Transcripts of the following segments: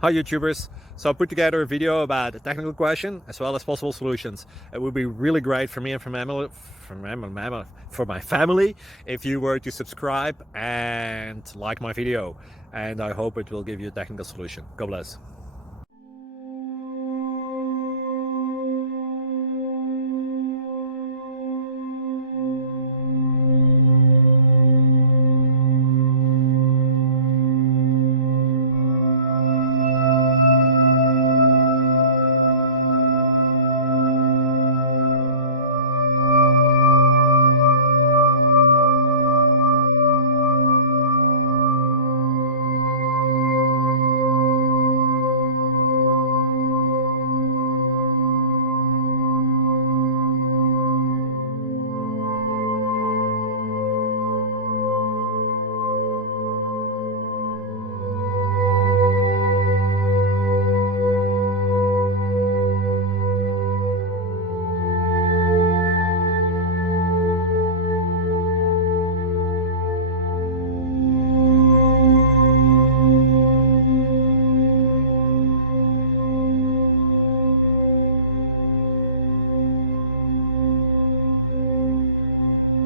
Hi YouTubers! So I put together a video about a technical question as well as possible solutions. It would be really great for me and for my family if you were to subscribe and like my video, and I hope it will give you a technical solution. God bless.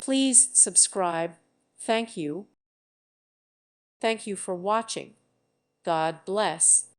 Please subscribe. Thank you. Thank you for watching. God bless.